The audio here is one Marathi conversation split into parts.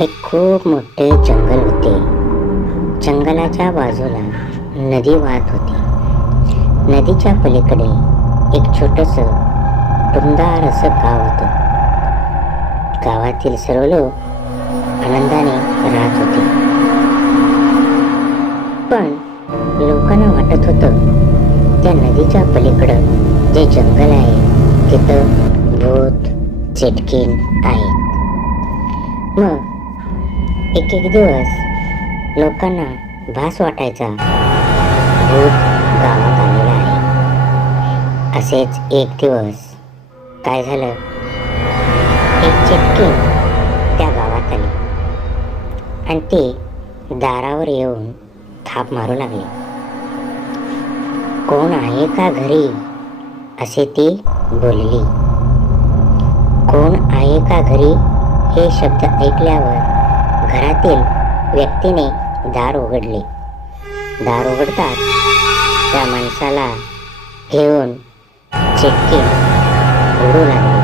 एक खूप मोठे जंगल होते. जंगलाच्या बाजूला नदी वाहत होती. नदीच्या पलीकडे एक छोटस टुमदार असं गाव होतं. गावातील सर्व लोक आनंदाने राहत होते. पण लोकांना वाटत होतं त्या नदीच्या पलीकडं जे जंगल आहे तिथं भूत चिटकीन आहेत. मग एक एक दिवस लोकांना भास वाटायचा. भूत गावात आलेला आहे. असेच एक दिवस काय झालं? एक चिटकी त्या गावात आली. आणि ते दारावर येऊन थाप मारू लागले. कोण आहे का घरी? असे ती बोलली. कोण आहे का घरी? हे शब्द ऐकल्यावर घरातील व्यक्तीने दार उघडले. दार उघडताच त्या माणसाला घेऊन चिटकी उडू लागली.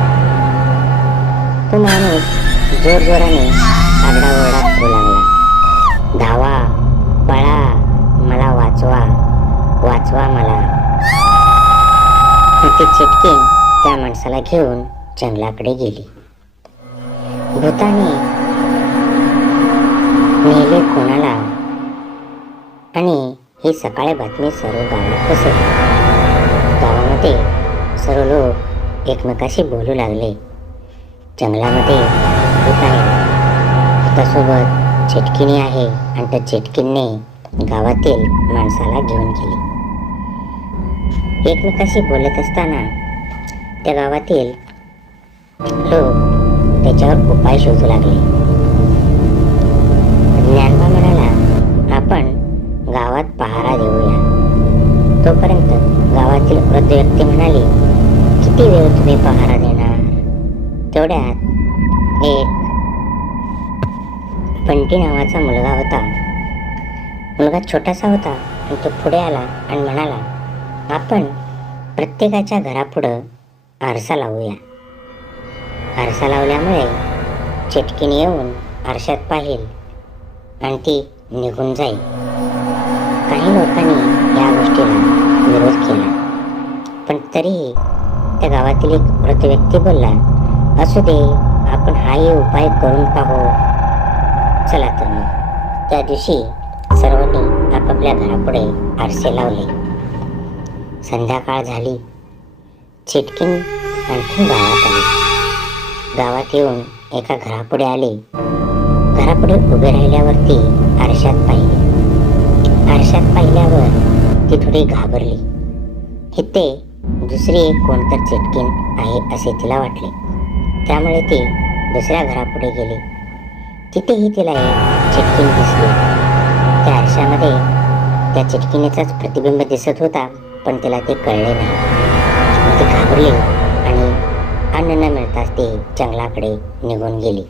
तो माणूस जोरजोराने आरडाओरडा करू लागला. धावा पळा मला वाचवा वाचवा मला. ती चिटकीन त्या माणसाला घेऊन जंगलाकडे गेली. भूताने मेले कोणाला आणि ही सकाळी बातमी सर्व गावात पसरली गावामध्ये सर्व लोक एकमेकाशी बोलू लागले. जंगलामध्ये भूत आहे भूतासोबत चिटकिनी आहे आणि त्या चिटकीने गावातील माणसाला घेऊन गेली. एकमेकाशी बोलत असताना त्या गावातील लोक त्याच्यावर उपाय शोधू लागले. बंटी नावाचा मुलगा होता. मुलगा छोटासा होता आणि तो पुढे आला आणि म्हणाला आपण प्रत्येकाच्या घरापुढं आरसा लावूया. आरसा लावल्यामुळे चिटकीने येऊन आरशात पाहिल आणि ती निघून जाईल काही लोकांनी या गोष्टीला विरोध केला. पण तरीही त्या गावातील एक मृत व्यक्ती बोलला असू दे आपण हाही उपाय करून पाहू. चला तर. मग त्या दिवशी सर्वांनी आपापल्या घरापुढे आरसे लावले. संध्याकाळ झाली. चिटकीन आणखीन गावात आली. गावात येऊन एका घरापुढे आले. घरापुढे उभे राहिल्यावरती आरशात पाहिली. आरशात पाहिल्यावर ती थोडी घाबरली. इथे दुसरी एक कोणतर चिटकीन आहे असे तिला वाटले. त्यामुळे ती दुसऱ्या घरापुढे गेली. तिथेही तिला एक चिटकीन दिसली. त्या आरशामध्ये त्या चिटकिनीचाच प्रतिबिंब दिसत होता पण तिला ते कळले नाही. ती घाबरली आणि अन्न न मिळताच ती जंगलाकडे निघून गेली.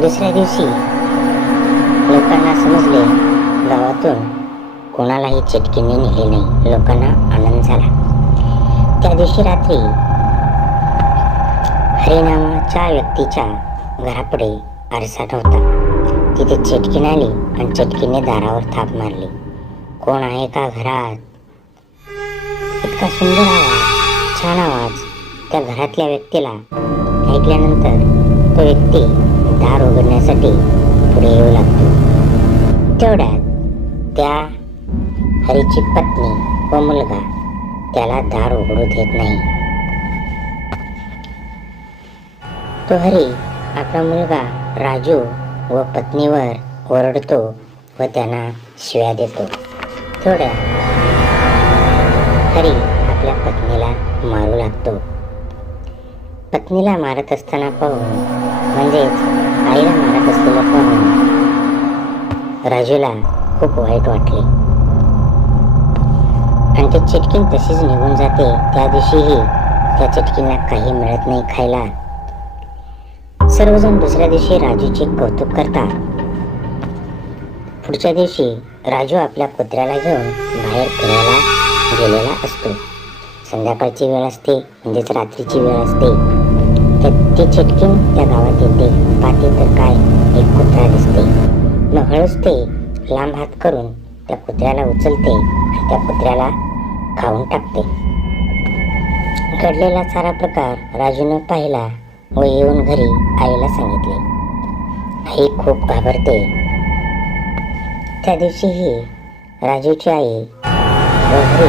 दुसऱ्या दिवशी लोकांना समजले गावातून कोणालाही चिटकीने नेली नाही. लोकांना आनंद झाला. त्या दिवशी रात्री हरिनामाच्या व्यक्तीच्या घरापुढे आरसा नव्हता तिथे चिटकीन आली आणि चटकीने दारावर थाप मारली. कोण आहे का घरात? इतका सुंदर आवाज छान आवाज त्या घरातल्या व्यक्तीला. ऐकल्यानंतर तो व्यक्ती दार उघडण्यासाठी पुढे येऊ लागतो. तेवढ्यात त्या हरीची पत्नी व मुलगा त्याला दार उघडू देत नाही. तो हरी आपला मुलगा राजू व पत्नीवर ओरडतो व त्यांना शिव्या देतो. थोड्या हरी आपल्या पत्नीला मारू लागतो. पत्नीला मारत असताना पाहून म्हणजेच आईला मारत असलेलं पाहून राजूला खूप वाईट वाटले. आणि ती चिटकीन तशीच निघून जाते. त्या दिवशीही त्या चिटकींना काही मिळत नाही खायला. सर्वजण दुसऱ्या दिवशी राजूचे कौतुक करतात. पुढच्या दिवशी राजू आपल्या कुत्र्याला घेऊन बाहेर फिरायला गेलेला असतो. संध्याकाळची वेळ असते म्हणजेच रात्रीची वेळ असते. तर ती चिटकीन त्या गावात येते. पाहते तर काय एक कुत्रा दिसते. मग हळूच ते लांब हात करून त्या कुत्र्याला उचलते आणि त्या कुत्र्याला खाऊन टाकते. घडलेला सारा प्रकार राजूनं पाहिला. व येऊन घरी आईला सांगितले. आई खूप घाबरते. त्या दिवशीही राजूची आई घरी होते.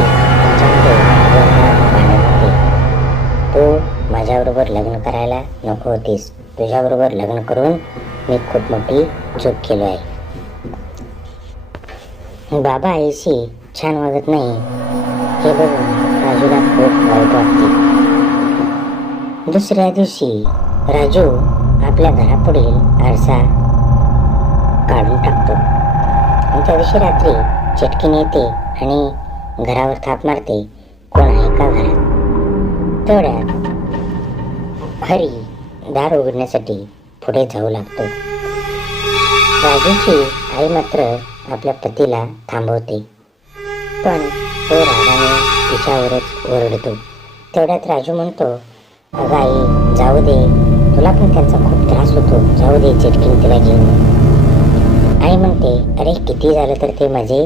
तू माझ्याबरोबर लग्न करायला नको होतीस. तुझ्याबरोबर लग्न करून मी खूप मोठी चूक केलो आहे. बाबा आईशी छान वागत नाही हे बघून राजूला खूप वाईट वाटते. दुसऱ्या दिवशी राजू आपल्या घरापुढील आरसा काढून टाकतो. आणि त्या दिवशी रात्री चटकीन येते आणि घरावर थाप मारते कोण आहे का घरात? तेवढ्यात हरी दार उघडण्यासाठी पुढे जाऊ लागतो. राजूची आई मात्र आपल्या पतीला थांबवते. पण तो रागाने तिच्यावरच ओरडतो. तेवढ्यात राजू म्हणतो आई जाऊ दे. तुला पण त्यांचा खूप त्रास होतो. जाऊ दे चिटकीन तिला घेऊन. आई म्हणते अरे किती झालं तर ते माझे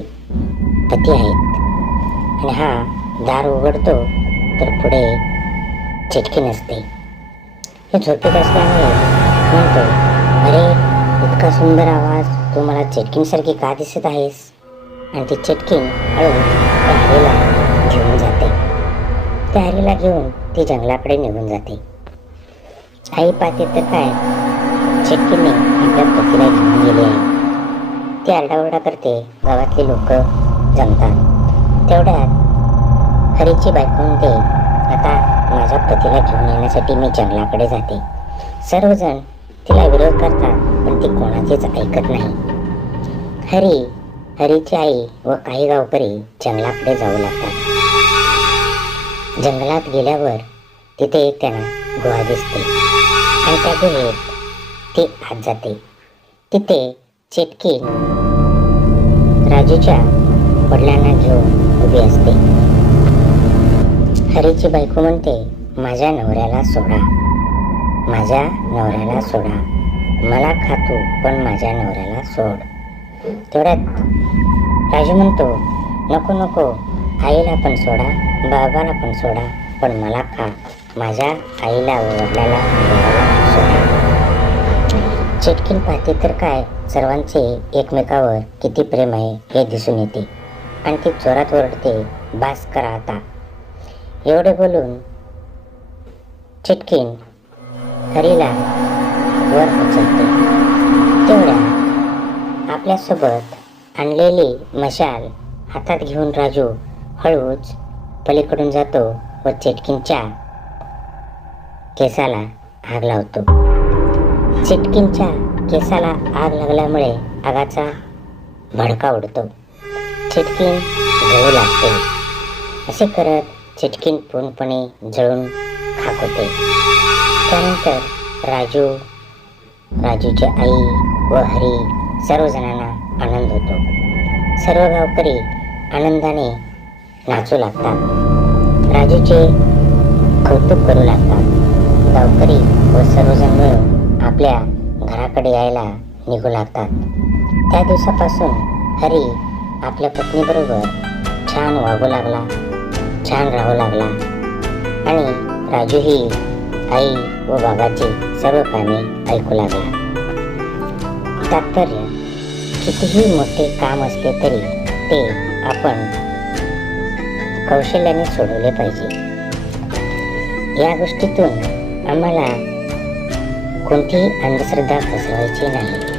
पती आहेत. आणि हा दार उघडतो तर पुढे चिटकी नसते हे झोपेत असल्यामुळे म्हणतो अरे इतका सुंदर आवाज तू मला चिटकीनसारखी का दिसत आहेस? आणि ती चिटकीन हळून घेऊन जाते. त्या घेऊन ती जंगलाकडे निघून जाते. आई पाहते तर काय? चिटकीने आपल्या पतीला घेऊन गेली आहे. ती आरडाओरडा करते गावातली लोक जमतात. तेवढ्यात हरीची बायको म्हणते आता माझ्या पतीला घेऊन येण्यासाठी मी जंगलाकडे जाते. सर्वजण तिला विरोध करतात पण ती कोणाचीच ऐकत नाही. हरी हरीची आई व काही गावकरी जंगलाकडे जाऊ लागतात. जंगलात गेल्यावर तिथे एक त्यांना गुहा दिसते. आणि त्या गुहेत ती आत जाते. तिथे चेटकी राजूच्या वडिलांना घेऊन उभी असते. हरीची बायको म्हणते माझ्या नवऱ्याला सोडा. माझ्या नवऱ्याला सोडा. मला खातो पण माझ्या नवऱ्याला सोड. तेवढ्यात राजू म्हणतो नको नको. आईला पण सोडा बाबाला पण सोडा पण मला का? माझ्या आईला वडिलाला सोडा. चिटकीन पाहते तर काय? सर्वांचे एकमेकावर किती प्रेम आहे हे दिसून येते. आणि ती चोरात ओरडते बास करा आता. एवढे बोलून चिटकीन हरीला वर उचलते. तेवढ्या आपल्यासोबत आणलेली मशाल हातात घेऊन राजू हळूच पलीकडून जातो व चिटकीनच्या केसाला आग लावतो. चिटकीनच्या केसाला आग लागल्यामुळे आगाचा भडका उडतो. चिटकीन जळू लागते. असे करत चिटकीन पूर्णपणे जळून खाक होते त्यानंतर राजू राजूची आई व हरी सर्वजणांना आनंद होतो. सर्व गावकरी आनंदाने नाचू लागतात. राजूचे कौतुक करू लागतात. गावकरी व सर्वजण मिळून आपल्या घराकडे यायला निघू लागतात. त्या दिवसापासून हरी आपल्या पत्नीबरोबर छान वागू लागला छान राहू लागला. आणि राजूही आई व बाबाची सर्व कामे ऐकू लागला. तात्पर्य कितीही मोठे काम असले तरी ते आपण कौशल्याने सोडवले पाहिजे. या गोष्टीतून आम्हाला कोणतीही अंधश्रद्धा पसरवायची नाही.